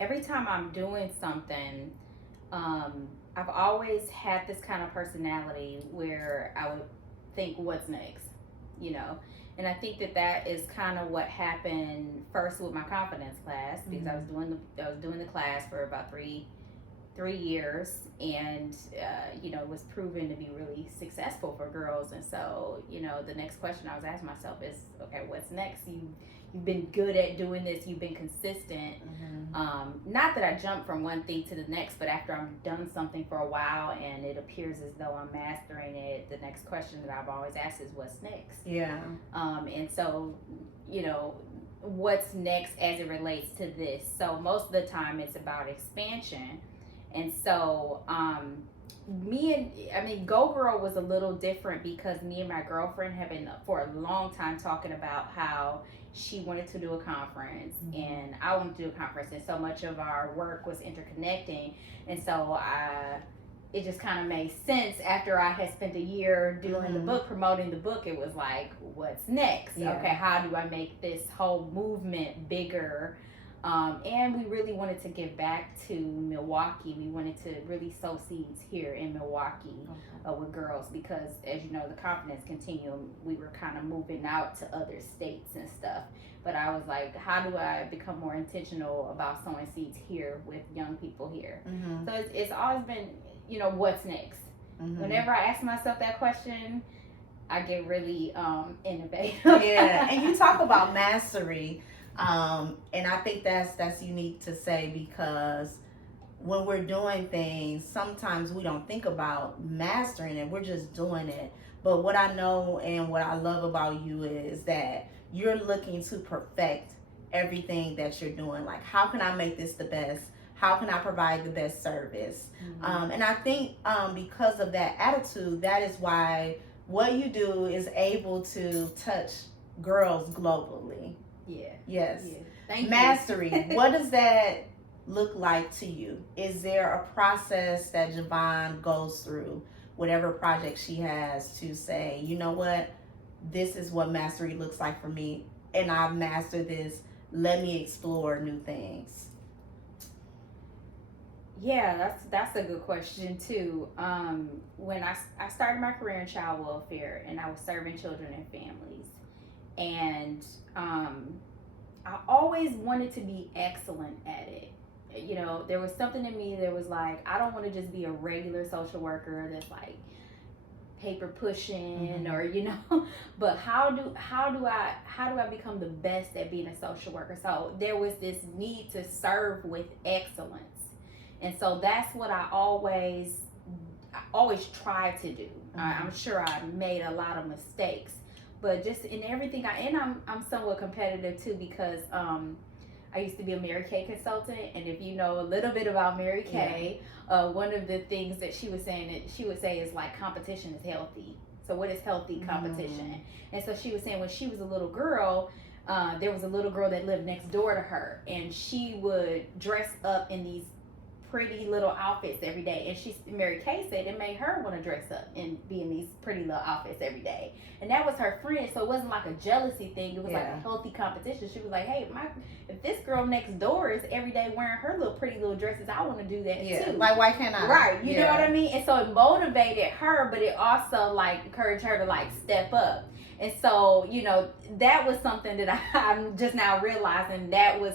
every time I'm doing something, I've always had this kind of personality where I would think, what's next, you know? And I think that is kind of what happened first with my confidence class, because I was doing the class for about three years, and it was proven to be really successful for girls. And so, the next question I was asking myself is, okay, what's next? You've been good at doing this, you've been consistent. Not that I jump from one thing to the next, but after I've done something for a while and it appears as though I'm mastering it, the next question that I've always asked is, what's next? Yeah. And so, what's next as it relates to this? So most of the time it's about expansion. And so, Go Girl was a little different because me and my girlfriend have been for a long time talking about how she wanted to do a conference and I wanted to do a conference, and so much of our work was interconnecting. And so it just kind of made sense after I had spent a year doing the book, promoting the book. It was like, what's next? Yeah. Okay, how do I make this whole movement bigger? And we really wanted to give back to Milwaukee. We wanted to really sow seeds here in Milwaukee with girls, because, as you know, the Confidence Continuum, we were kind of moving out to other states and stuff. But I was like, how do I become more intentional about sowing seeds here with young people here? So it's always been, what's next? Whenever I ask myself that question, I get really innovative. Yeah, and you talk about mastery. And I think that's unique to say, because when we're doing things, sometimes we don't think about mastering it. We're just doing it. But what I know and what I love about you is that you're looking to perfect everything that you're doing. Like, how can I make this the best? How can I provide the best service? And I think because of that attitude, that is why what you do is able to touch girls globally. Yeah. Yes. Yeah. Thank Mastery. you. What does that look like to you? Is there a process that Jovan goes through, whatever project she has, to say, you know what, this is what mastery looks like for me, and I've mastered this. Let me explore new things. Yeah, that's a good question too. When I started my career in child welfare, and I was serving children and families, and I always wanted to be excellent at it. There was something in me that was like, I don't want to just be a regular social worker that's like paper pushing or but how do I become the best at being a social worker? So there was this need to serve with excellence. And so that's what I always try to do. I'm sure I made a lot of mistakes, but just in everything I'm somewhat competitive too, because I used to be a Mary Kay consultant, and if you know a little bit about Mary Kay, one of the things that she would say is like, competition is healthy. So what is healthy competition? And so she was saying, when she was a little girl, there was a little girl that lived next door to her, and she would dress up in these pretty little outfits every day, and Mary Kay said it made her want to dress up and be in these pretty little outfits every day, and that was her friend. So it wasn't like a jealousy thing, it was like a healthy competition. She was like, hey, if this girl next door is every day wearing her little pretty little dresses, I want to do that too. Like, why can't I? Right, you know what I mean? And so it motivated her, but it also like encouraged her to like step up. And so that was something that I'm just now realizing, that was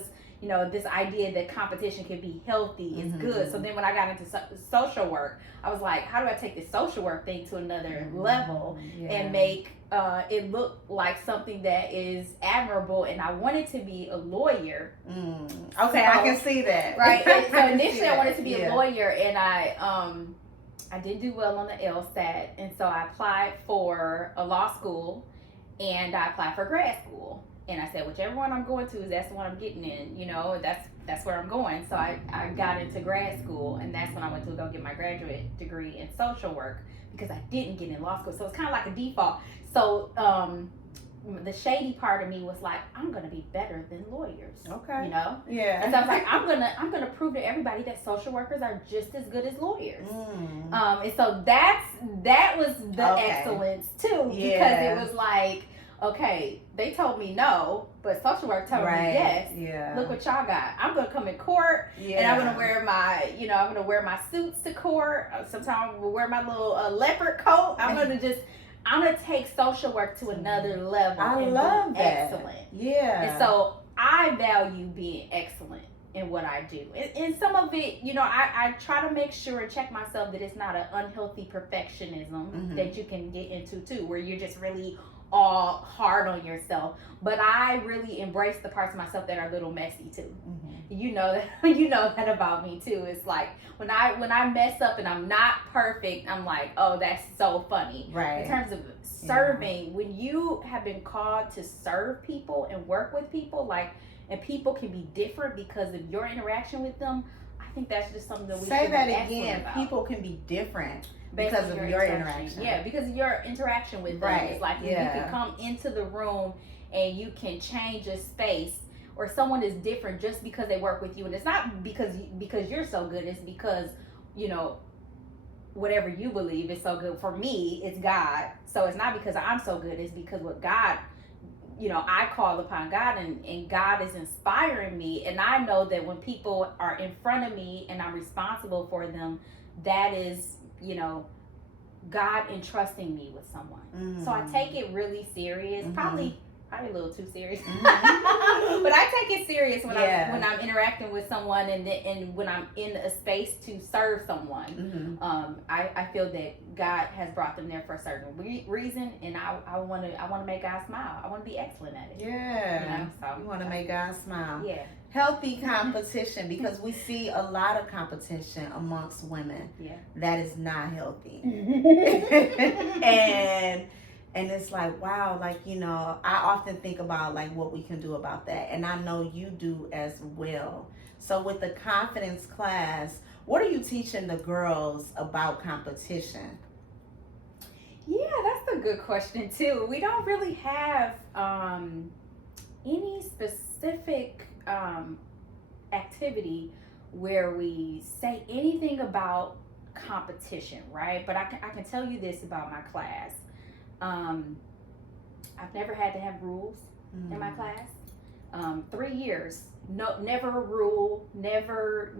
this idea that competition can be healthy is good. So then when I got into social work, I was like, how do I take this social work thing to another level and make it look like something that is admirable? And I wanted to be a lawyer. Okay, so, I can see that. Right. And so initially I wanted to be a lawyer, and I didn't do well on the LSAT, and so I applied for a law school, and I applied for grad school. And I said, whichever one I'm going to that's the one I'm getting in, that's where I'm going. So I got into grad school, and that's when I went to go get my graduate degree in social work, because I didn't get in law school. So it's kind of like a default. So the shady part of me was like, I'm going to be better than lawyers. Okay. Yeah. And so I was like, I'm going to prove to everybody that social workers are just as good as lawyers. And so that was the excellence too, because it was like, okay, they told me no, but social work told me yes. Yeah. Look what y'all got. I'm gonna come in court, and I'm gonna wear my suits to court. Sometimes we'll wear my little leopard coat. I'm gonna take social work to another level. I love that. Excellent. Yeah. And so I value being excellent in what I do. And some of it, I try to make sure and check myself that it's not an unhealthy perfectionism that you can get into too, where you're just really all hard on yourself. But I really embrace the parts of myself that are a little messy too. You know that about me too. It's like when I mess up and I'm not perfect, I'm like, oh, that's so funny. Right. In terms of serving, when you have been called to serve people and work with people, and people can be different because of your interaction with them, I think that's just something that we say should that be again. about. People can be different because of your interaction. Yeah, because of your interaction with them. Right. It's like when you can come into the room and you can change a space, or someone is different just because they work with you, and it's not because you're so good. It's because whatever you believe is so good. For me, it's God. So it's not because I'm so good. It's because what God, I call upon God, and God is inspiring me. And I know that when people are in front of me and I'm responsible for them, that is, God entrusting me with someone. So I take it really serious. Probably a little too serious. But I take it serious when I'm interacting with someone, and when I'm in a space to serve someone. I feel that God has brought them there for a certain reason, and I want to make God smile. I want to be excellent at it. Yeah. You want to make God smile. Yeah. Healthy competition, because we see a lot of competition amongst women. Yeah. That is not healthy. And it's like, wow, I often think about what we can do about that. And I know you do as well. So with the confidence class, what are you teaching the girls about competition? Yeah, that's a good question too. We don't really have any specific activity where we say anything about competition, right? But I can tell you this about my class. I've never had to have rules in my class. 3 years, never a rule, never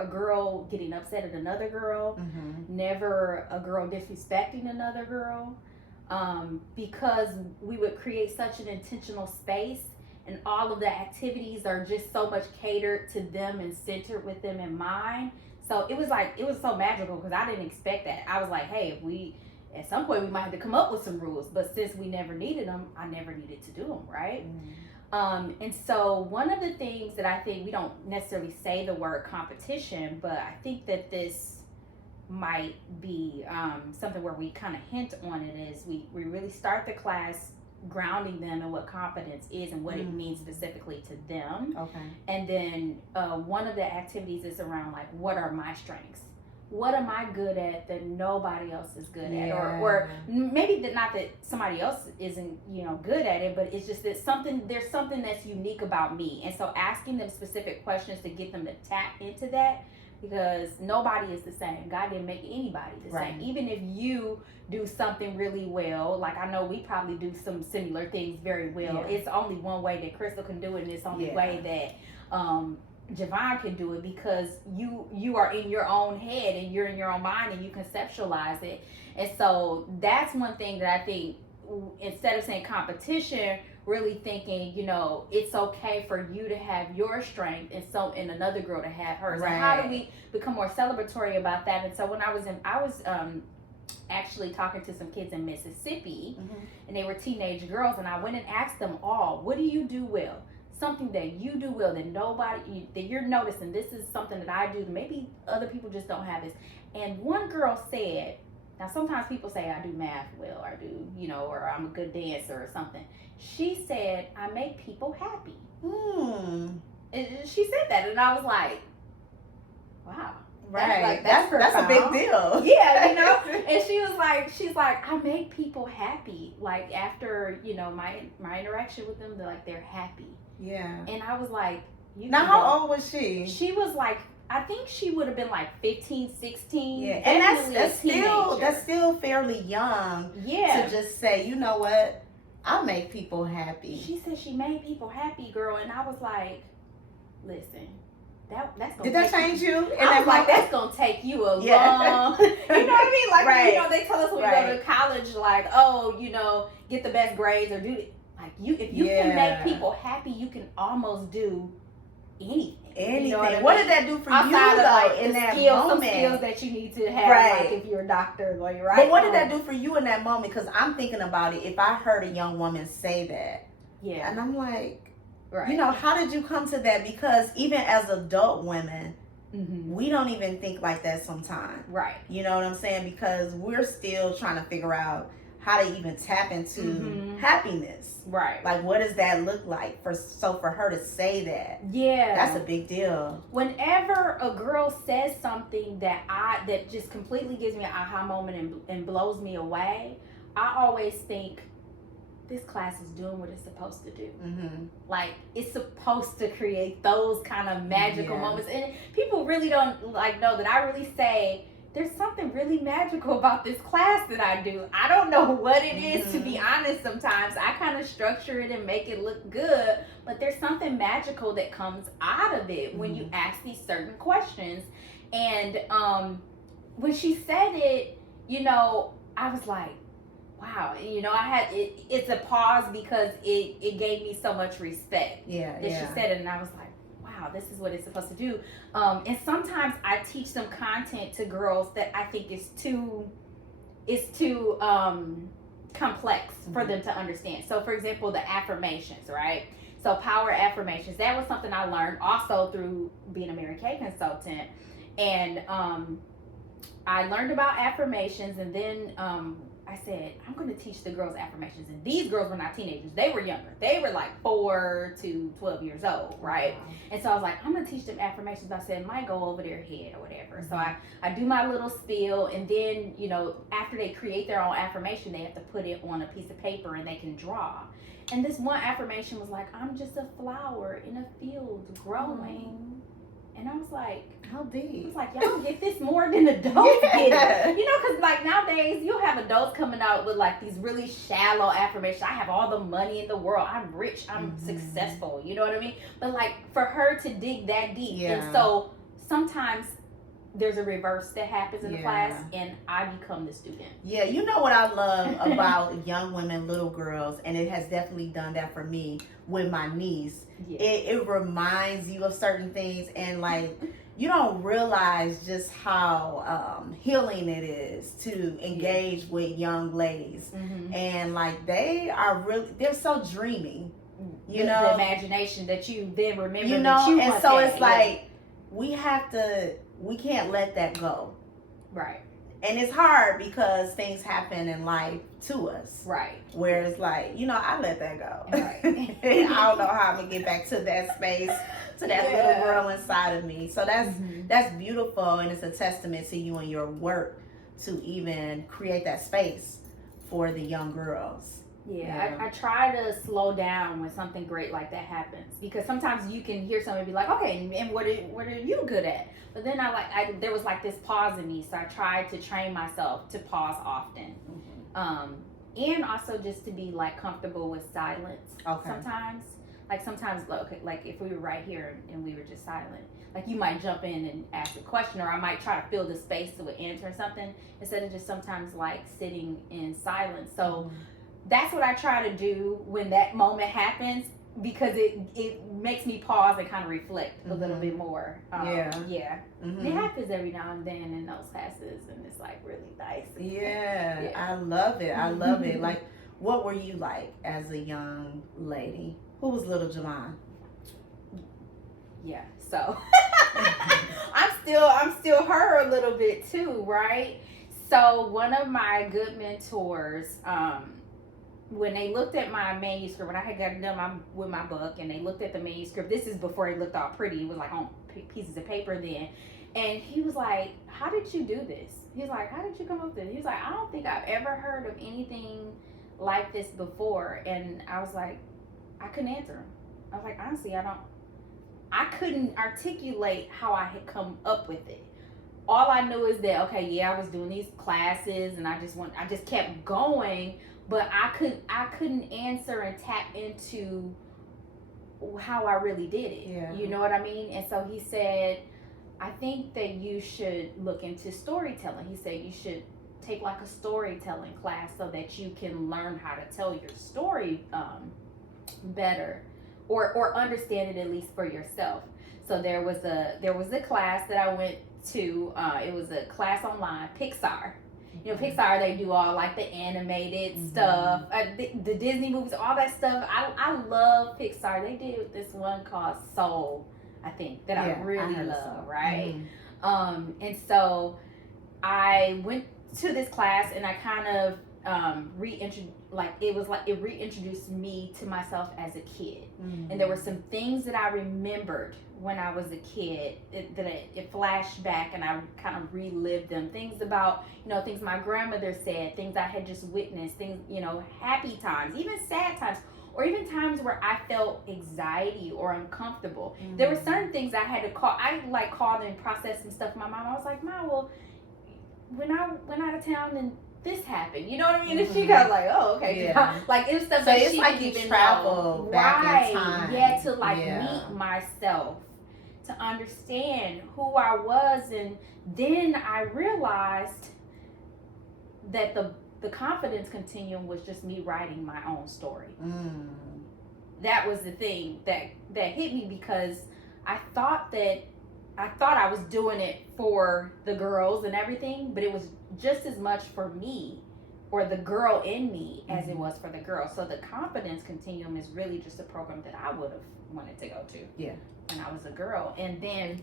a girl getting upset at another girl, never a girl disrespecting another girl, because we would create such an intentional space, and all of the activities are just so much catered to them and centered with them in mind. So it was so magical, because I didn't expect that. I was like, hey, at some point we might have to come up with some rules, but since we never needed them, I never needed to do them, right? And so one of the things that I think, we don't necessarily say the word competition, but I think that this might be something where we kind of hint on it, is we really start the class grounding them in what confidence is and what it means specifically to them. Okay. And then one of the activities is around what are my strengths? What am I good at that nobody else is good at? Or maybe not that somebody else isn't, good at it, but it's just that there's something that's unique about me. And so asking them specific questions to get them to tap into that, because nobody is the same. God didn't make anybody the same. Even if you do something really well, I know we probably do some similar things very well. It's only one way that Crystal can do it, and it's the only way that Jovan can do it, because you are in your own head and you're in your own mind and you conceptualize it. And so that's one thing that I think, instead of saying competition, really thinking, it's okay for you to have your strength and another girl to have hers. And how do we become more celebratory about that? And so when I was actually talking to some kids in Mississippi, and they were teenage girls, and I went and asked them all, what do you do well? Something that you do well that you're noticing, this is something that I do, maybe other people just don't have this. And one girl said, now sometimes people say I do math well, or do, or I'm a good dancer or something. She said, I make people happy. And she said that, and I was like, wow. Right. That's a big deal. Yeah, And she's like, I make people happy. After, my interaction with them, they're happy. Yeah. And I was like, now how old was she? She was I think she would have been 15, 16. Yeah. And that's still fairly young. Yeah. To just say, you know what? I make people happy. She said she made people happy, girl, and I was like, listen, that's gonna Did that change you? And I was like, that's gonna take you a long, you know what I mean? Like, Right. you know, they tell us when we go to college, like, oh, you know, get the best grades or do it. Like, if you can make people happy, you can almost do anything. You know what did that do for you, though, in that moment? Some skills that you need to have, like if you're a doctor, like, right? But what did that do for you in that moment? Because I'm thinking about it. If I heard a young woman say that, and I'm like, you know, how did you come to that? Because even as adult women, we don't even think like that sometimes. Right. You know what I'm saying? Because we're still trying to figure out how to even tap into happiness. Right. Like, what does that look like? For her to say that. Yeah. That's a big deal. Whenever a girl says something that just completely gives me an aha moment and blows me away, I always think, this class is doing what it's supposed to do. Like, it's supposed to create those kind of magical moments. And people really don't know that I really say, there's something really magical about this class that I do. I don't know what it is, to be honest. Sometimes I kind of structure it and make it look good, but there's something magical that comes out of it when you ask these certain questions. And when she said it, you know, I was like, wow, you know, I had it's a pause because it gave me so much respect that she said it, and I was like, wow, this is what it's supposed to do. And sometimes I teach some content to girls that I think is too complex for them to understand. So, for example, the affirmations, right? So, power affirmations. That was something I learned also through being a Mary Kay consultant, and I learned about affirmations, and then I said, I'm going to teach the girls affirmations. And these girls were not teenagers. They were younger. They were like 4 to 12 years old, right? Wow. And so I was like, I'm going to teach them affirmations. I said, it might go over their head or whatever. So I do my little spiel. And then, you know, after they create their own affirmation, they have to put it on a piece of paper and they can draw. And this one affirmation was like, I'm just a flower in a field growing. And I was like, how deep? I was like, y'all get this more than adults get it. You know, because like nowadays, you'll have adults coming out with like these really shallow affirmations. I have all the money in the world. I'm rich. I'm successful. You know what I mean? But like for her to dig that deep. And so sometimes there's a reverse that happens in the class, and I become the student. Yeah, you know what I love about young women, little girls, and it has definitely done that for me with my niece. It reminds you of certain things, and like you don't realize just how healing it is to engage with young ladies. And like they're so dreamy. You know, the imagination that you then remember. You know, that you and so it's like we can't let that go. Right. And it's hard because things happen in life to us. Right. Where it's like, you know, I let that go. Right. I don't know how I'm going to get back to that space, to that little girl inside of me. So that's beautiful, and it's a testament to you and your work to even create that space for the young girls. Yeah. I try to slow down when something great like that happens, because sometimes you can hear somebody be like, okay, and what are you good at? But then there was like this pause in me, so I tried to train myself to pause often, and also just to be like comfortable with silence. Sometimes, like if we were right here and we were just silent, like you might jump in and ask a question, or I might try to fill the space with answering something instead of just sometimes like sitting in silence. So. That's what I try to do when that moment happens, because it makes me pause and kind of reflect a little bit more. It happens every now and then in those classes, and it's like really nice. I love it. I love it. Like, what were you like as a young lady? Who was little Jovan? Yeah, so I'm still her a little bit too, right? So one of my good mentors, when they looked at my manuscript, when I had gotten done with my book, and they looked at the manuscript, this is before it looked all pretty, it was like on pieces of paper then, and he was like, how did you do this? He's like, how did you come up with this? He was like, I don't think I've ever heard of anything like this before. And I was like, I couldn't answer him. I was like, honestly, I couldn't articulate how I had come up with it. All I knew is that, okay, I was doing these classes, and I just kept going. but I couldn't answer and tap into how I really did it. Yeah. You know what I mean? And so he said, I think that you should look into storytelling. He said you should take like a storytelling class so that you can learn how to tell your story better, or understand it at least for yourself. So there was a class that I went to. It was a class online, Pixar. You know, Pixar, they do all like the animated stuff, the Disney movies, all that stuff. I love Pixar. They did this one called Soul, I think, that I really love, right? And so I went to this class, and I kind of it reintroduced me to myself as a kid. And there were some things that I remembered when I was a kid that it flashed back, and I kind of relived them. Things about, things my grandmother said, things I had just witnessed, things, happy times, even sad times, or even times where I felt anxiety or uncomfortable. There were certain things I had to call. I called and processed some stuff. My mom, I was like, Mom, well, when I went out of town and this happened, you know what I mean? And she got like, oh, okay. Yeah. Like, it was stuff so that it's she like didn't you even travel know. back in time. Yeah, to meet myself, to understand who I was. And then I realized that the confidence continuum was just me writing my own story. That was the thing that hit me, because I thought I was doing it for the girls and everything, but it was just as much for me, or the girl in me, as it was for the girl. So the Confidence Continuum is really just a program that I would have wanted to go to when I was a girl. And then,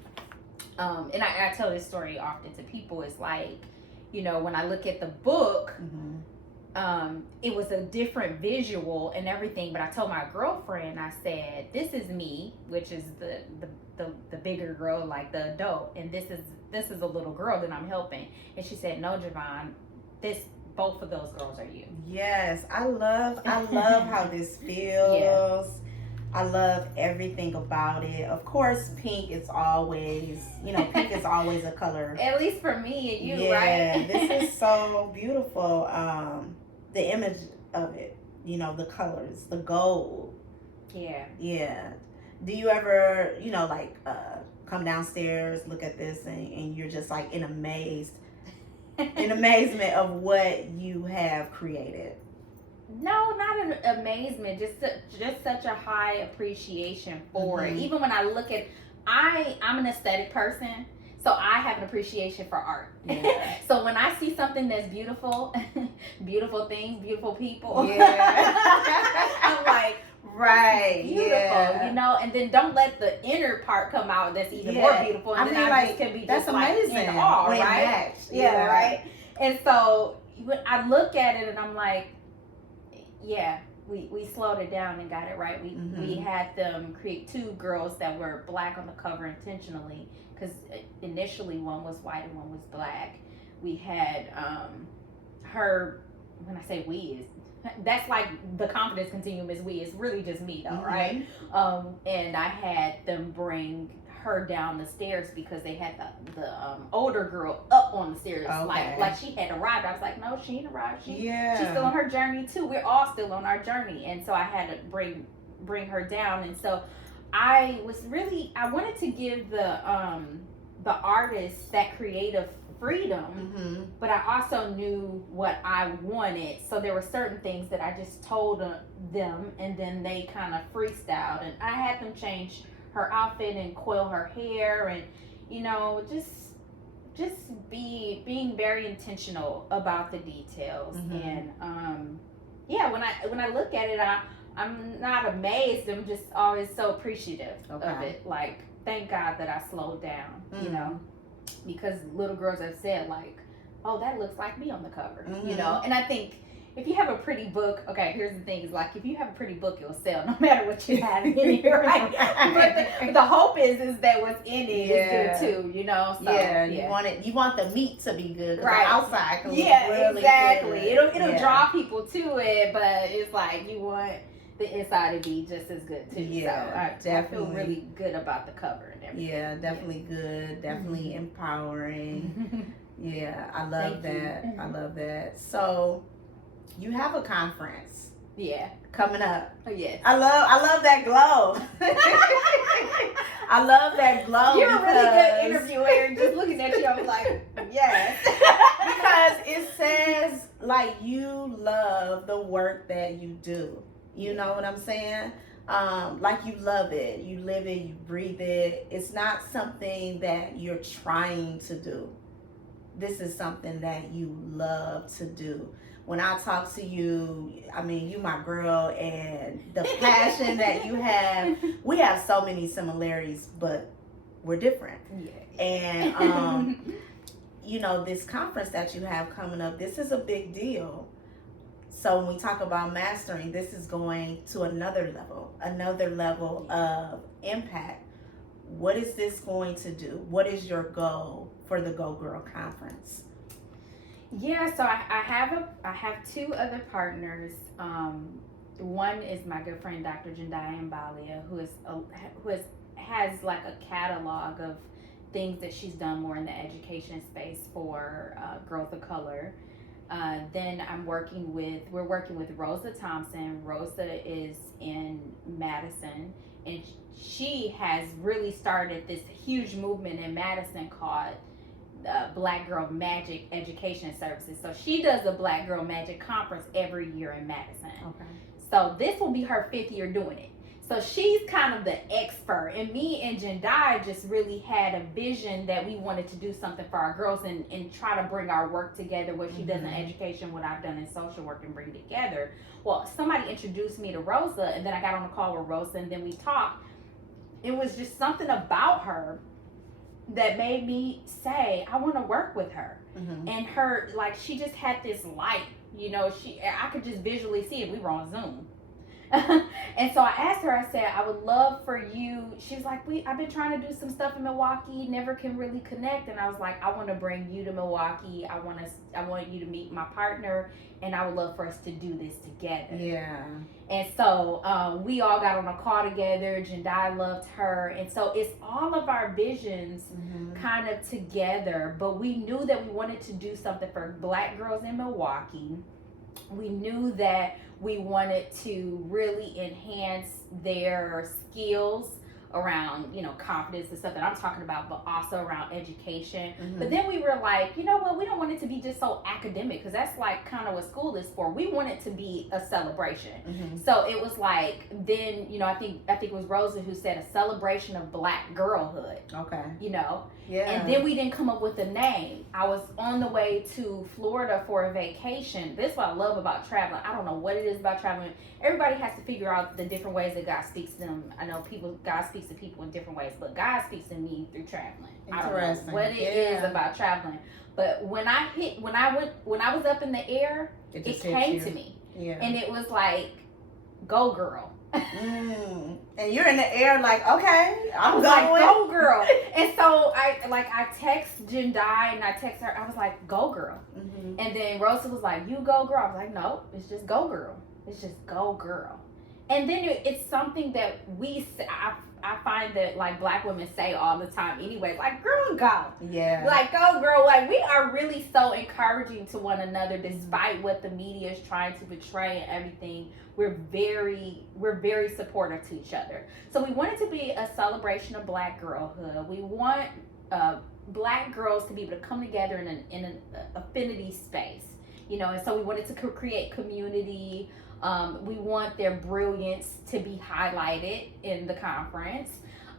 and I tell this story often to people. It's like, when I look at the book, it was a different visual and everything, but I told my girlfriend, I said, this is me, which is the bigger girl, like the adult, and this is a little girl that I'm helping. And she said, no, Jovan, both of those girls are you. Yes, I love how this feels. Yeah. I love everything about it. Of course, pink is always a color. At least for me and you, right? Yeah, this is so beautiful. The image of it, the colors, the gold. Yeah. Yeah. Do you ever, come downstairs, look at this, and you're just like in amazement of what you have created? No, not an amazement, just such a high appreciation for it. Even when I look at, I'm an aesthetic person, so I have an appreciation for art. Yeah. So when I see something that's beautiful, beautiful things, beautiful people, I'm like, right, beautiful, and then don't let the inner part come out that's even more beautiful. And then I just can be just amazing. In awe, right? Yeah, right. And so when I look at it and I'm like, yeah, we slowed it down and got it right. We had them create 2 girls that were black on the cover intentionally, because initially one was white and one was black. We had her, when I say we, that's like the Confidence Continuum is we. It's really just me though, right? And I had them bring her down the stairs because they had the older girl up on the stairs, like she had arrived. I was like, no, she ain't arrived. She's still on her journey too. We're all still on our journey, and so I had to bring her down. And so I wanted to give the artists that creative freedom, but I also knew what I wanted. So there were certain things that I just told them, and then they kind of freestyled, and I had them change her outfit and coil her hair, and just being very intentional about the details. And when I look at it, I'm not amazed. I'm just always so appreciative of it. Like, thank God that I slowed down, because little girls have said like, oh, that looks like me on the cover, and I think if you have a pretty book, okay, here's the thing, is like, if you have a pretty book, it'll sell no matter what you have in here, right? But the hope is that what's in it is good too, So, you want the meat to be good, right? The outside can look really exactly. Good. It'll draw people to it, but it's like you want the inside to be just as good too. Yeah, so I feel really good about the cover and everything. Yeah, definitely good, definitely empowering. Yeah, I love that. I love that. So, You have a conference Yeah. coming up. Oh, yes. I love that glow. I love that glow. You're a really good interviewer. Just looking at you, I was like, yes. Because it says like you love the work that you do. You know what I'm saying? Like you love it, you live it, you breathe it. It's not something that you're trying to do. This is something that you love to do. When I talk to you, I mean, you my girl, and the passion that you have, we have so many similarities, but we're different. Yeah. And, you know, this conference that you have coming up, this is a big deal. So when we talk about mastering, this is going to another level of impact. What is this going to do? What is your goal for the Go Girl Conference? Yeah, so I have two other partners. One is my good friend Dr. Jendaya Mbalia, who has like a catalog of things that she's done more in the education space for girls of color. Then we're working with Rosa Thompson. Rosa is in Madison, and she has really started this huge movement in Madison called Black Girl Magic Education Services. So she does a Black Girl Magic Conference every year in Madison. Okay. So this will be her 5th year doing it. So she's kind of the expert, and me and Jendai just really had a vision that we wanted to do something for our girls and try to bring our work together, what she does in education, what I've done in social work, and bring it together. Well, somebody introduced me to Rosa, and then I got on a call with Rosa, and then we talked. It was just something about her that made me say, I want to work with her. And her, like, she just had this light, you know, I could just visually see it. We were on Zoom. And so I asked her, I said, I would love for you. She was like, I've been trying to do some stuff in Milwaukee, never can really connect. And I was like, I want to bring you to Milwaukee. I want you to meet my partner, and I would love for us to do this together. Yeah. And so we all got on a call together. Jendai loved her. And so it's all of our visions kind of together. But we knew that we wanted to do something for Black girls in Milwaukee. We knew that we wanted to really enhance their skills around, you know, confidence and stuff that I'm talking about, but also around education. But then we were like, you know what, we don't want it to be just so academic, because that's like kind of what school is for. We want it to be a celebration. So it was like, then, you know, I think it was Rosa who said a celebration of Black girlhood. Okay. You know? Yeah. And then we didn't come up with a name. I was on the way to Florida for a vacation. This is what I love about traveling. I don't know what it is about traveling. Everybody has to figure out the different ways that God speaks to them. I know God speaks to people in different ways, but God speaks to me through traveling. I don't know what it is about traveling. But when I was up in the air, it came to me. Yeah. And it was like, go girl. And you're in the air like, okay, I'm going. Like, go girl. And so I text Jendai and I text her. I was like, go girl. And then Rosa was like, you go girl. I was like, no, it's just go girl. It's just go girl. And then it's something that I find that like Black women say all the time anyway, like, girl, go. Yeah. Like, go girl. Like, we are really so encouraging to one another despite what the media is trying to portray and everything. We're very supportive to each other. So we want it to be a celebration of Black girlhood. We want Black girls to be able to come together in an affinity space, you know. And so we wanted to create community. We want their brilliance to be highlighted in the conference.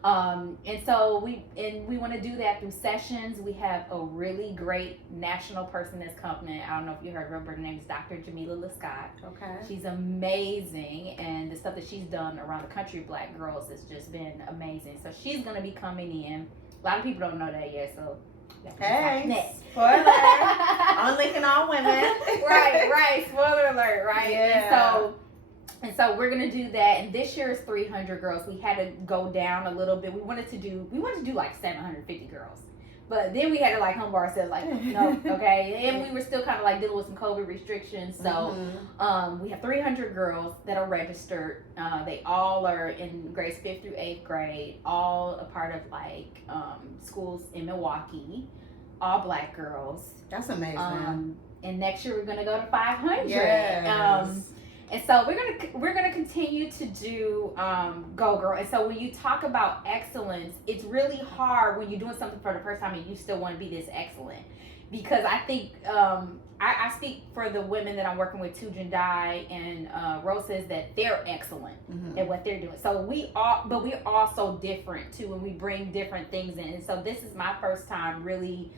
And so we want to do that through sessions. We have a really great national person that's coming. I don't know if you heard of her. Her name is Dr. Jamila Lescott. Okay. She's amazing, and the stuff that she's done around the country of Black girls has just been amazing. So she's going to be coming in. A lot of people don't know that yet, so. Hey, spoiler. I'm linking all women. right. Spoiler alert, right? Yeah. And so we're gonna do that. And this year is 300 girls. We had to go down a little bit. We wanted to do like 750 girls. But then we had to like humble ourselves, like, no, okay. And we were still kind of like dealing with some COVID restrictions. So we have 300 girls that are registered. They all are in grades 5th through 8th grade, all a part of like schools in Milwaukee. all black girls. That's amazing. And next year we're gonna go to 500. Yes. And so we're gonna continue to do Go Girl. And so when you talk about excellence, it's really hard when you're doing something for the first time and you still want to be this excellent. Because I think I speak for the women that I'm working with, Tujin Dai and Rose, says that they're excellent at what they're doing. So we're also different too, and we bring different things in. And so this is my first time really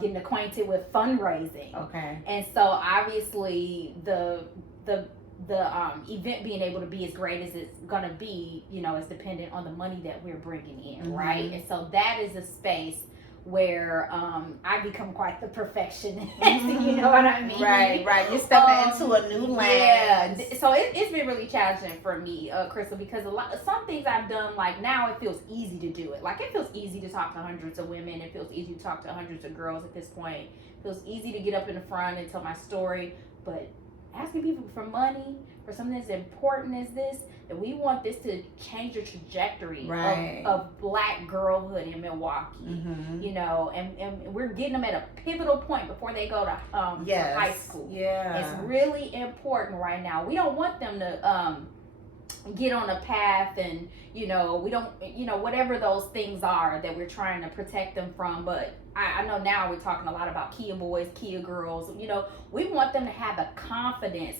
getting acquainted with fundraising. Okay. And so obviously the event being able to be as great as it's gonna be, is dependent on the money that we're bringing in, right? And so that is a space where I become quite the perfectionist. You know what I mean? Right. You're stepping into a new land. Yeah. So it's been really challenging for me, Crystal, because some things I've done, like now it feels easy to do it. Like it feels easy to talk to hundreds of women. It feels easy to talk to hundreds of girls at this point. It feels easy to get up in the front and tell my story. But asking people for money for something as important as this, that we want this to change the trajectory of black girlhood in Milwaukee, and we're getting them at a pivotal point before they go to high school. Yeah, it's really important right now. We don't want them to get on a path and we don't whatever those things are that we're trying to protect them from. But I know now we're talking a lot about Kia boys, Kia girls. We want them to have the confidence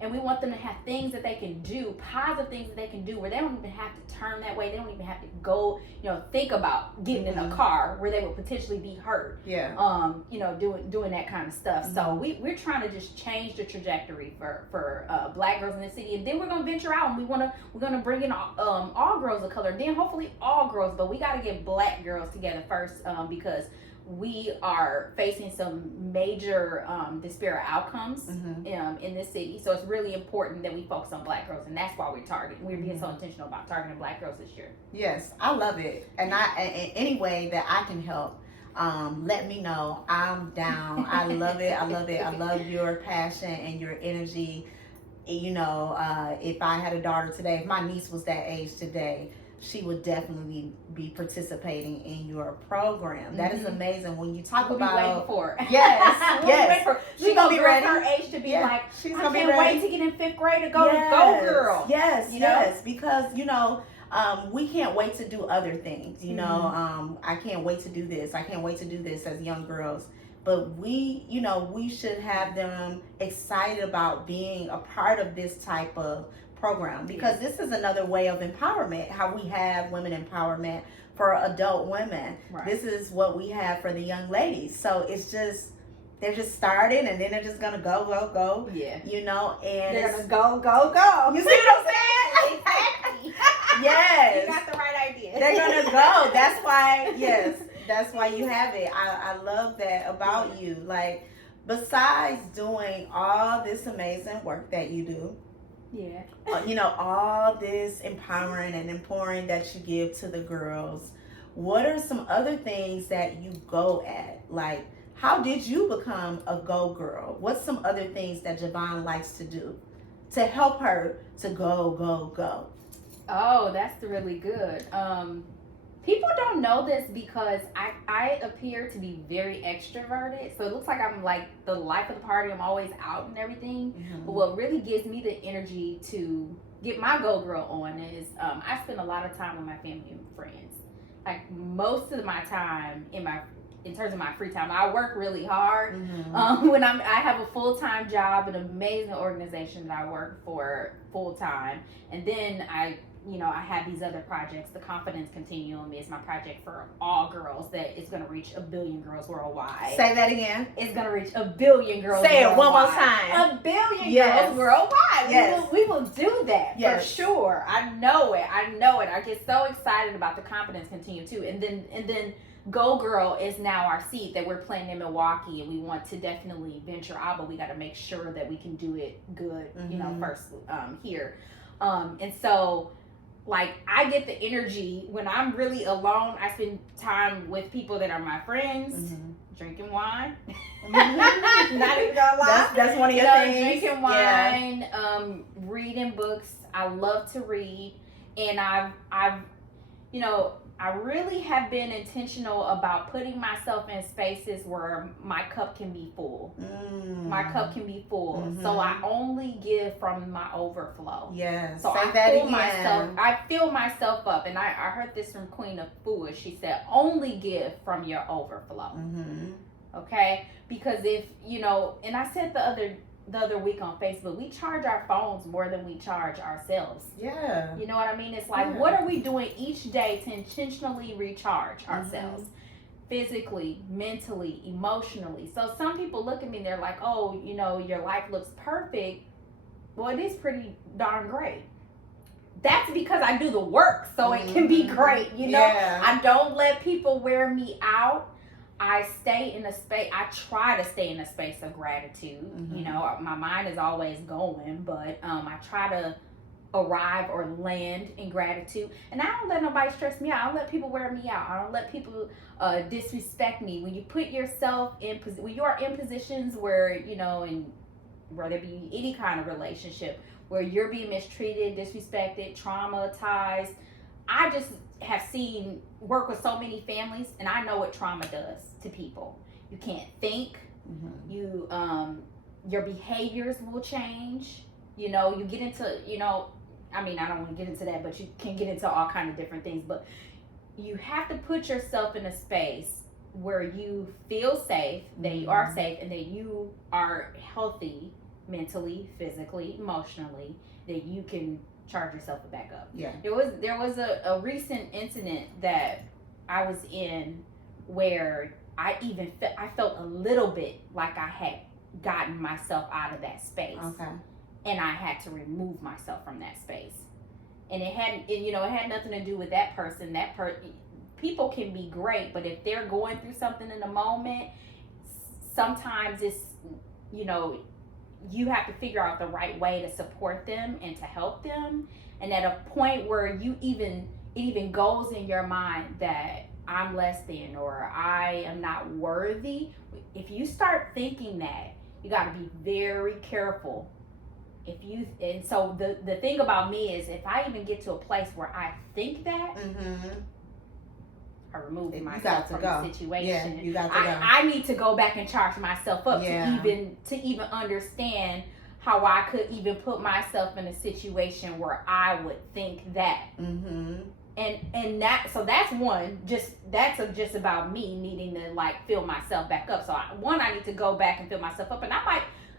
and we want them to have things that they can do, positive things that they can do, where they don't even have to turn that way. They don't even have to go, think about getting in a car where they would potentially be hurt. Yeah. Doing that kind of stuff. So we're trying to just change the trajectory for black girls in the city, and then we're gonna venture out and we're gonna bring in all girls of color, then hopefully all girls, but we got to get black girls together first, because we are facing some major disparate outcomes in this city. So it's really important that we focus on black girls, and that's why we're being so intentional about targeting black girls this year. Yes, I love it. And any way that I can help, let me know. I'm down. I love it. I love your passion and your energy. If I had a daughter today, if my niece was that age today, she would definitely be participating in your program. That is amazing. When you talk about, be waiting for her. Yes. She's gonna be ready. Her age to be like, she's gonna be ready. I can't wait to get in 5th grade to go to Go Girl. Yes, because we can't wait to do other things. I can't wait to do this. I can't wait to do this as young girls. But we should have them excited about being a part of this type of program, because this is another way of empowerment, how we have women empowerment for adult women. This is what we have for the young ladies. So it's just, they're just starting, and then they're just gonna go. And they're gonna go. You see what I'm saying? Exactly. Yes, you got the right idea. They're gonna go. That's why you have it. I love that about you. Like, besides doing all this amazing work that you do, all this empowering and empowering that you give to the girls, what are some other things that you go at? Like, how did you become a Go Girl? What's some other things that Jovan likes to do to help her to go? Oh, that's really good. People don't know this because I appear to be very extroverted. So it looks like I'm like the life of the party. I'm always out and everything. But what really gives me the energy to get my Go Girl on is I spend a lot of time with my family and friends. Like most of my time in terms of my free time, I work really hard. When I have a full-time job, an amazing organization that I work for full-time, and then I have these other projects. The Confidence Continuum is my project for all girls that is going to reach 1 billion girls worldwide. Say that again. It's going to reach 1 billion girls Say worldwide. it one more time. 1 billion girls worldwide. Yes. We will do that for sure. I know it. I get so excited about the Confidence Continuum too. And then Go Girl is now our seed that we're playing in Milwaukee, and we want to definitely venture out, but we got to make sure that we can do it good, first here. And so, like, I get the energy when I'm really alone. I spend time with people that are my friends, drinking wine. Not even gonna lie. That's one of your things. Drinking wine, reading books. I love to read, and I've I really have been intentional about putting myself in spaces where my cup can be full. My cup can be full. So I only give from my overflow. Yes. So I fill myself up. And I heard this from Queen of Foolish. She said, only give from your overflow. Okay? Because if, and I said the other week on Facebook, we charge our phones more than we charge ourselves. Yeah. You know what I mean? It's like, what are we doing each day to intentionally recharge ourselves? Physically, mentally, emotionally. So some people look at me and they're like, oh, your life looks perfect. Well, it is pretty darn great. That's because I do the work so it can be great. I don't let people wear me out. I stay in a space, I try to stay in a space of gratitude. My mind is always going, but I try to arrive or land in gratitude. And I don't let nobody stress me out. I don't let people wear me out. I don't let people disrespect me. When you put yourself when you are in positions where, and whether it be any kind of relationship, where you're being mistreated, disrespected, traumatized, I just have seen work with so many families, and I know what trauma does to people. You can't think. You your behaviors will change. You get into I don't want to get into that, but you can get into all kind of different things. But you have to put yourself in a space where you feel safe, that you are safe, and that you are healthy mentally, physically, emotionally, that you can charge yourself back up. Yeah. There was a recent incident that I was in where I felt a little bit like I had gotten myself out of that space. Okay. And I had to remove myself from that space. And it had nothing to do with that person. People can be great, but if they're going through something in the moment, sometimes it's, you have to figure out the right way to support them and to help them. And at a point where it even goes in your mind that I'm less than, or I am not worthy. If you start thinking that, you got to be very careful. And so the thing about me is, if I even get to a place where I think that, I remove myself from the situation. Yeah, you got to go. I need to go back and charge myself up to even understand how I could even put myself in a situation where I would think that. And that's one. That's just about me needing to fill myself back up. So I need to go back and fill myself up, and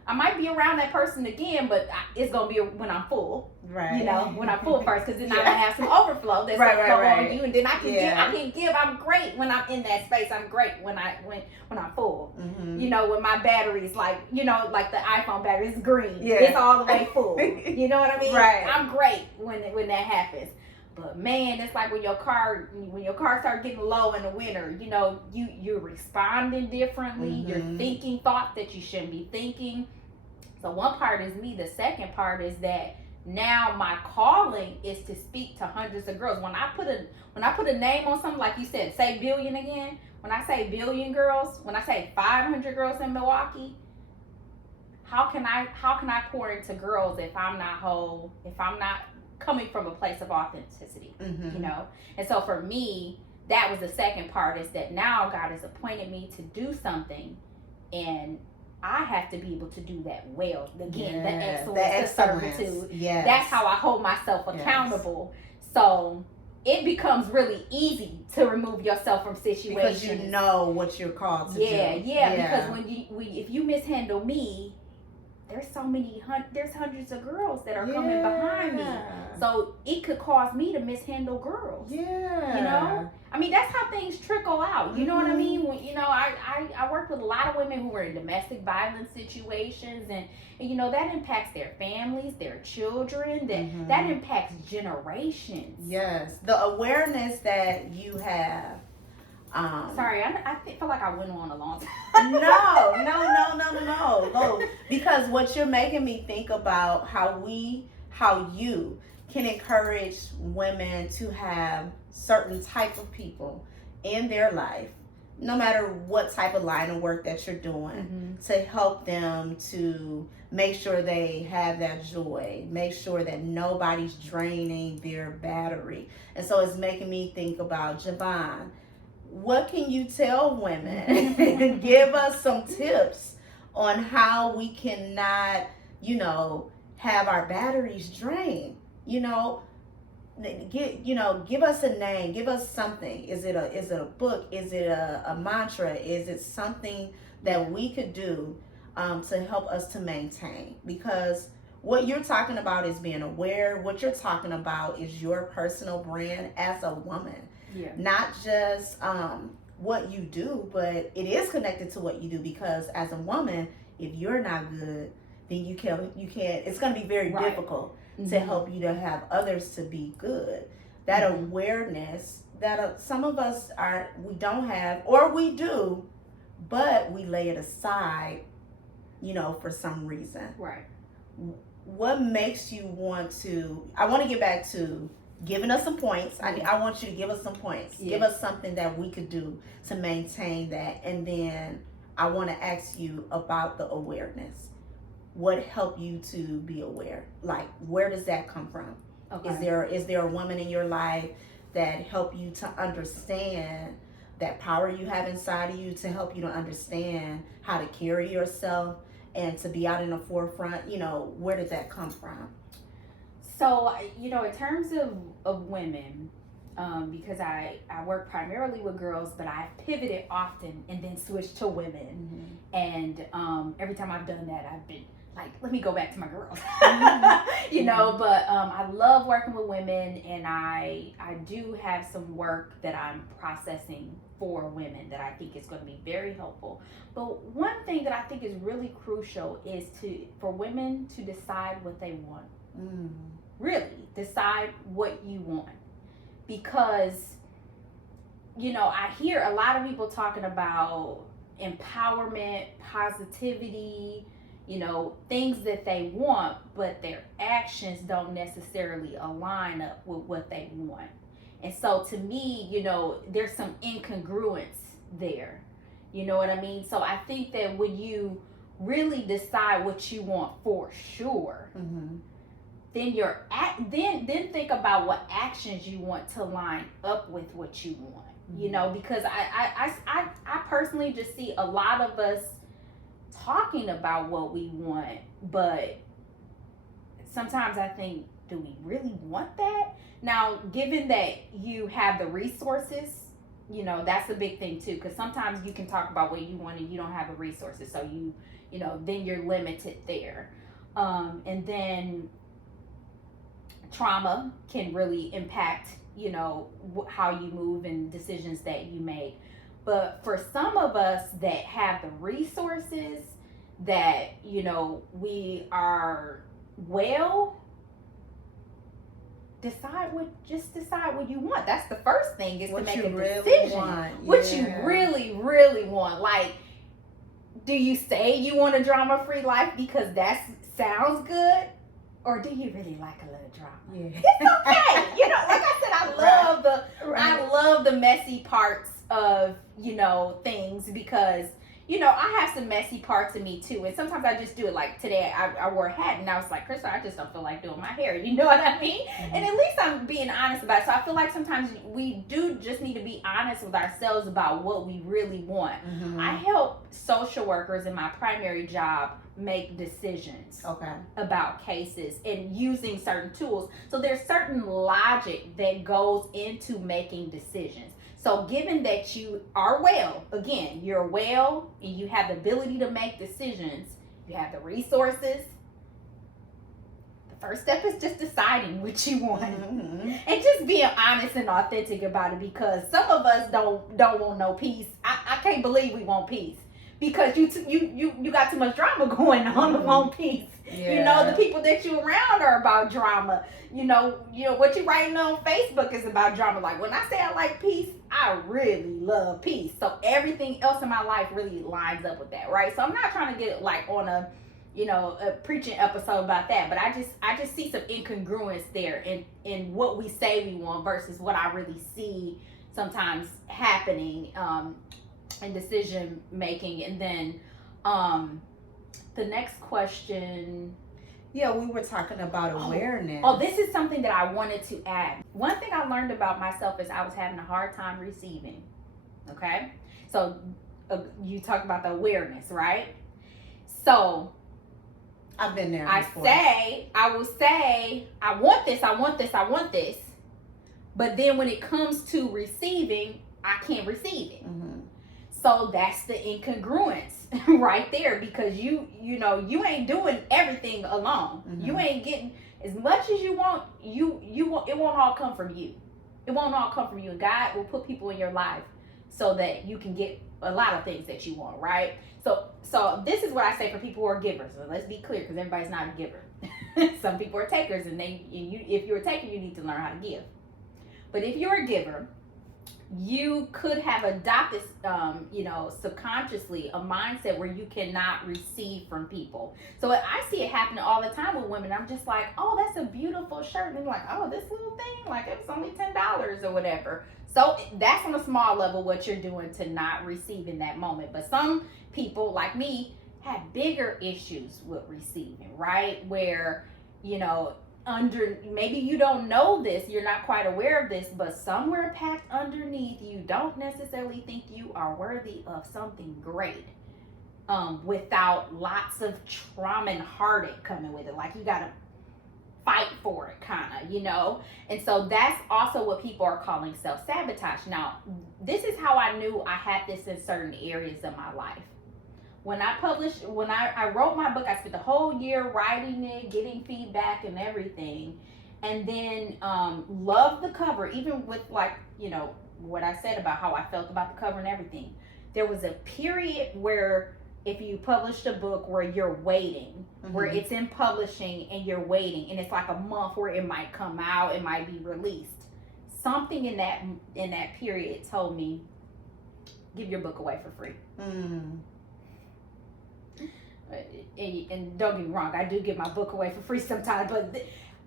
I might be around that person again, but it's gonna be when I'm full, right? When I'm full first, because then I'm gonna have some overflow that's gonna flow on you, and then I can give. I'm great when I'm in that space. I'm great when I'm full. When my battery's like the iPhone battery is green, it's all the way full. You know what I mean? Right. I'm great when that happens. But man, it's like when your car starts getting low in the winter, you're responding differently. You're thinking thoughts that you shouldn't be thinking. So one part is me. The second part is that now my calling is to speak to hundreds of girls. When I put a name on something, like you said, say billion again. When I say billion girls, when I say 500 girls in Milwaukee, how can I pour into girls if I'm not whole? If I'm not coming from a place of authenticity, And so for me, that was the second part, is that now God has appointed me to do something, and I have to be able to do that well. Again, the excellence, the servitude. Yes. That's how I hold myself accountable. So it becomes really easy to remove yourself from situations. Because you know what you're called to do. Yeah. Because if you mishandle me, there's hundreds of girls that are coming behind me. So it could cause me to mishandle girls. Yeah. That's how things trickle out. You know what I mean? When, I worked with a lot of women who were in domestic violence situations, and that impacts their families, their children, that impacts generations. Yes. The awareness that you have. Sorry, I feel like I went on a long time. No. Because what you're making me think about how you can encourage women to have certain type of people in their life no matter what type of line of work that you're doing, to help them to make sure they have that joy, make sure that nobody's draining their battery. And so it's making me think about, Jovan, what can you tell women? Give us some tips on how we cannot, have our batteries drained. Give us a name, give us something. Is it a book? Is it a mantra? Is it something that we could do to help us to maintain? Because what you're talking about is being aware. What you're talking about is your personal brand as a woman. Yeah. Not just what you do, but it is connected to what you do, because as a woman, if you're not good, then you can't, it's going to be very difficult to help you to have others to be good. That awareness that some of us we don't have, or we do, but we lay it aside, for some reason. Right. What makes you I want to get back to giving us some points. I want you to give us some points. Yeah. Give us something that we could do to maintain that. And then I want to ask you about the awareness. What helped you to be aware? Like, where does that come from? Okay. Is there a woman in your life that helped you to understand that power you have inside of you, to help you to understand how to carry yourself and to be out in the forefront? Where did that come from? So, in terms of women, because I work primarily with girls, but I pivoted often and then switched to women. And every time I've done that, I've been like, let me go back to my girls. But I love working with women, and I do have some work that I'm processing for women that I think is going to be very helpful. But one thing that I think is really crucial is for women to decide what they want. Really decide what you want, because I hear a lot of people talking about empowerment, positivity, things that they want, but their actions don't necessarily align up with what they want. And so to me, there's some incongruence there. You know what I mean? So I think that when you really decide what you want for sure, then then think about what actions you want to line up with what you want. Because I personally just see a lot of us talking about what we want, but sometimes I think, do we really want that? Now, given that you have the resources, that's a big thing too, because sometimes you can talk about what you want and you don't have the resources, so then you're limited there. And then trauma can really impact, how you move and decisions that you make. But for some of us that have the resources, that, we are decide what you want. That's the first thing, is to make a decision. What you really, really want. Like, do you say you want a drama-free life because that sounds good? Or do you really like a little drama? Yeah. It's okay. Like I said, I love the messy parts of, things, because, I have some messy parts of me too. And sometimes I just do it. Like today, I wore a hat and I was like, Chris, I just don't feel like doing my hair. You know what I mean? And at least I'm being honest about it. So I feel like sometimes we do just need to be honest with ourselves about what we really want. I help social workers in my primary job make decisions about cases and using certain tools. So there's certain logic that goes into making decisions. So given that you are you're well and you have the ability to make decisions, you have the resources, the first step is just deciding what you want. And just being honest and authentic about it, because some of us don't want no peace. I can't believe we want peace, because you got too much drama going on to want peace. Yeah. The people that you around are about drama. What you writing on Facebook is about drama. Like, when I say I like peace, I really love peace. So everything else in my life really lines up with that, right? So I'm not trying to get like on a preaching episode about that, but I just see some incongruence there in what we say we want versus what I really see sometimes happening and decision making. And then the next question. Yeah, we were talking about awareness. Oh, this is something that I wanted to add. One thing I learned about myself is I was having a hard time receiving. Okay? So you talked about the awareness, right? So I've been there before. I will say, I want this, I want this, I want this. But then when it comes to receiving, I can't receive it. Mm-hmm. So that's the incongruence right there, because you ain't doing everything alone. Mm-hmm. You ain't getting as much as you want. It won't all come from you. It won't all come from you. And God will put people in your life so that you can get a lot of things that you want, right? So this is what I say for people who are givers. So let's be clear, because everybody's not a giver. Some people are takers, and if you're a taker, you need to learn how to give. But if you're a giver, you could have adopted, subconsciously a mindset where you cannot receive from people. So I see it happening all the time with women. I'm just like, oh, that's a beautiful shirt. And they're like, oh, this little thing, like it was only $10 or whatever. So that's on a small level what you're doing to not receive in that moment. But some people like me have bigger issues with receiving, right? Where, maybe you don't know this, you're not quite aware of this, but somewhere packed underneath, you don't necessarily think you are worthy of something great, without lots of trauma and heartache coming with it. Like you gotta fight for it, kind of, and so that's also what people are calling self-sabotage. Now, this is how I knew I had this in certain areas of my life. When I wrote my book, I spent the whole year writing it, getting feedback and everything. And then loved the cover, even with what I said about how I felt about the cover and everything. There was a period where if you published a book where you're waiting, mm-hmm. where it's in publishing and you're waiting, and it's like a month where it might come out, it might be released. Something in that period told me, give your book away for free. Mm. And don't get me wrong, I do give my book away for free sometimes, but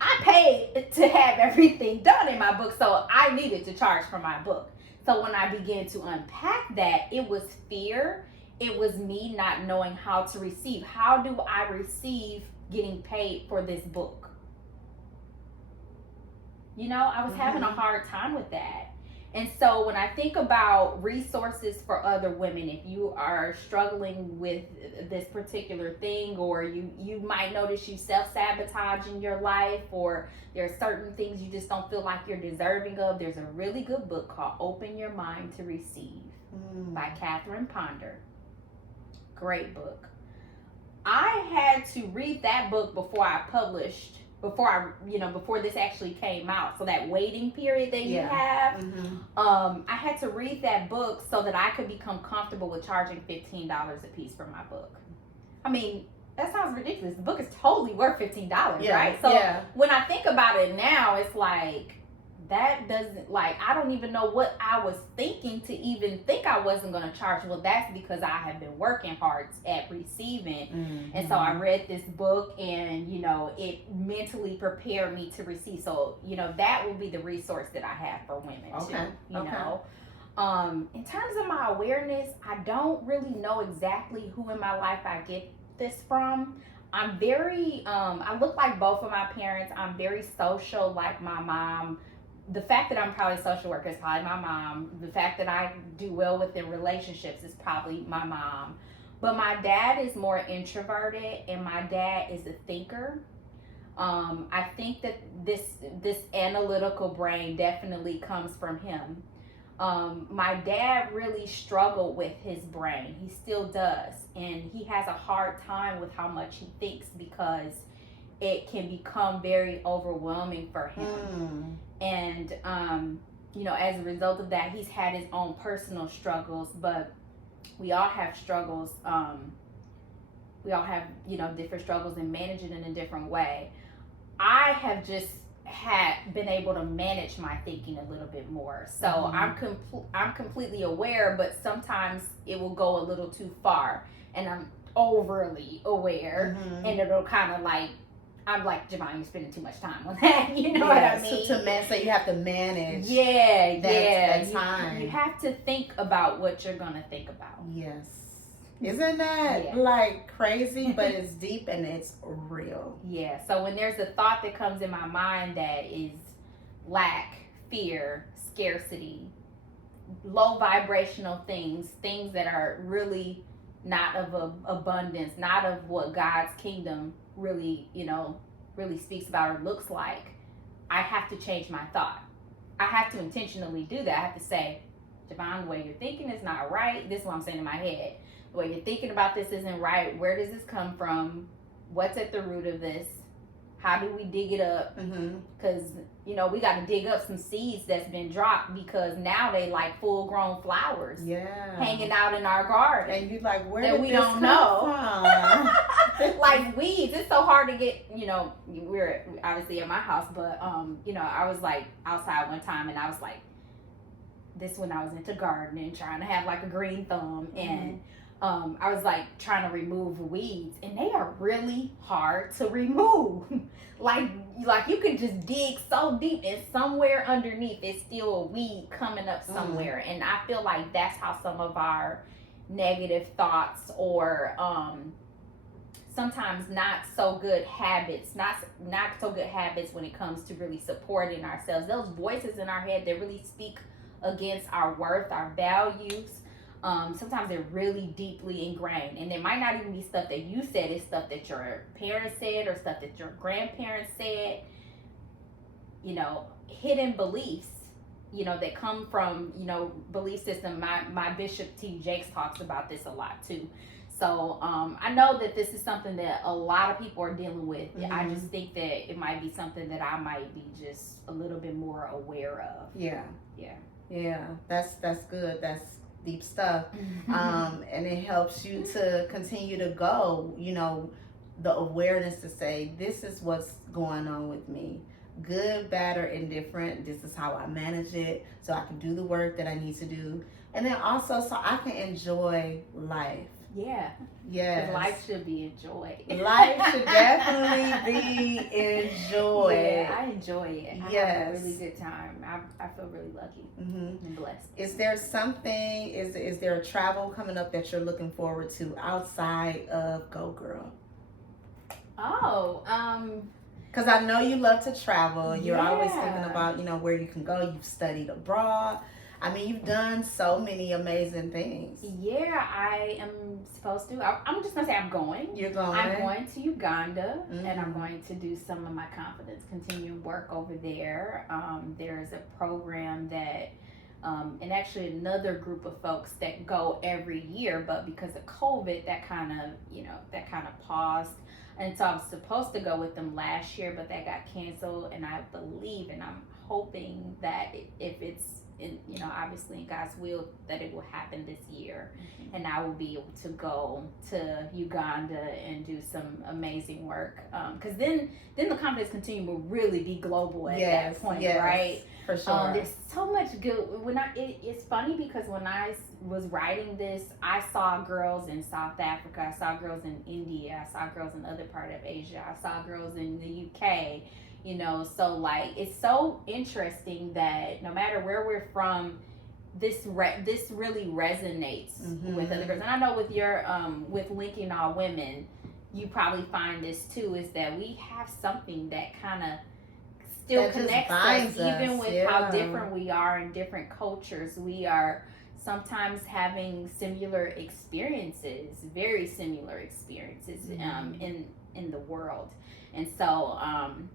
I paid to have everything done in my book, so I needed to charge for my book. So when I began to unpack that, it was fear. It was me not knowing how to receive. How do I receive getting paid for this book? I was having a hard time with that. And so when I think about resources for other women, if you are struggling with this particular thing, or you might notice you self-sabotage in your life, or there are certain things you just don't feel like you're deserving of, there's a really good book called Open Your Mind to Receive by Catherine Ponder. Great book. I had to read that book before this actually came out. So that waiting period that you have, mm-hmm. I had to read that book so that I could become comfortable with charging $15 a piece for my book. I mean, that sounds ridiculous. The book is totally worth $15, right? So when I think about it now, it's like, that doesn't, I don't even know what I was thinking to even think I wasn't going to charge. Well, that's because I have been working hard at receiving. Mm-hmm. And so I read this book and, it mentally prepared me to receive. So, that will be the resource that I have for women too, in terms of my awareness, I don't really know exactly who in my life I get this from. I'm very, I look like both of my parents. I'm very social, like my mom. The fact that I'm probably a social worker is probably my mom. The fact that I do well within relationships is probably my mom. But my dad is more introverted, and my dad is a thinker. I think that this analytical brain definitely comes from him. My dad really struggled with his brain. He still does. And he has a hard time with how much he thinks, because it can become very overwhelming for him. And, as a result of that, he's had his own personal struggles, but we all have struggles. We all have, different struggles and manage it in a different way. I have just been able to manage my thinking a little bit more. So I'm completely aware, but sometimes it will go a little too far, and I'm overly aware, and it'll kind of I'm like, Jovan, you're spending too much time on that. You know what I mean? So you have to manage. That time. You have to think about what you're gonna think about. Yes. Isn't that like crazy? But it's deep and it's real. Yeah. So when there's a thought that comes in my mind that is lack, fear, scarcity, low vibrational things that are really not of abundance, not of what God's kingdom really, really speaks about or looks like, I have to change my thought. I have to intentionally do that. I have to say, Jovan, the way you're thinking is not right. This is what I'm saying in my head. The way you're thinking about this isn't right. Where does this come from? What's at the root of this? How do we dig it up? Because, we got to dig up some seeds that's been dropped because now they like full grown flowers hanging out in our garden. And you like, where that did we this don't come know. from? Like weeds. It's so hard to get, we're obviously at my house, but, I was like outside one time and I was like, this when I was into gardening, trying to have like a green thumb. And I was like trying to remove weeds, and they are really hard to remove. like you can just dig so deep, and somewhere underneath it's still a weed coming up somewhere. And I feel like that's how some of our negative thoughts or sometimes not so good habits when it comes to really supporting ourselves, those voices in our head that really speak against our worth, our values. Sometimes they're really deeply ingrained, and it might not even be stuff that you said. It's stuff that your parents said or stuff that your grandparents said. Hidden beliefs, that come from, belief system. My Bishop T. Jakes talks about this a lot too. So I know that this is something that a lot of people are dealing with. I just think that it might be something that I might be just a little bit more aware of. Yeah. That's good. That's deep stuff. And it helps you to continue to go, the awareness to say, this is what's going on with me, good, bad, or indifferent. This is how I manage it, so I can do the work that I need to do, and then also so I can enjoy life. Yes. Life should be enjoyed. Life should definitely be enjoyed. Yeah, I enjoy it. I have a really good time. I feel really lucky and blessed. Is there something, is there a travel coming up that you're looking forward to outside of Go Girl? Because I know you love to travel. You're always thinking about, where you can go. You've studied abroad. I mean, you've done so many amazing things. Yeah, I am supposed to. I'm just going to say I'm going. You're going? I'm going to Uganda, and I'm going to do some of my Confidence Continuum work over there. There's a program that, and actually another group of folks that go every year, but because of COVID, that kind of paused. And so I was supposed to go with them last year, but that got canceled. And I believe, and I'm hoping that if it's, obviously in God's will, that it will happen this year, and I will be able to go to Uganda and do some amazing work. Because then the Confidence Continuum will really be global at that point, right? For sure. There's so much good. It's funny because when I was writing this, I saw girls in South Africa, I saw girls in India, I saw girls in other part of Asia, I saw girls in the UK. So like it's so interesting that no matter where we're from, this really resonates with other girls. And I know with your with Linking All Women, you probably find this too, is that we have something that kind of still connects us, even with how different we are in different cultures. We are sometimes having similar experiences, very similar experiences in the world. And so I'm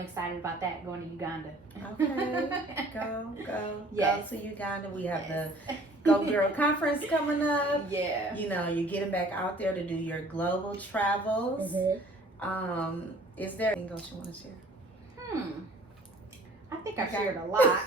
excited about that, going to Uganda. Okay, go to Uganda. We have the Go Girl Conference coming up. Yeah. You're getting back out there to do your global travels. Is there anything else you want to share? I think I shared a lot.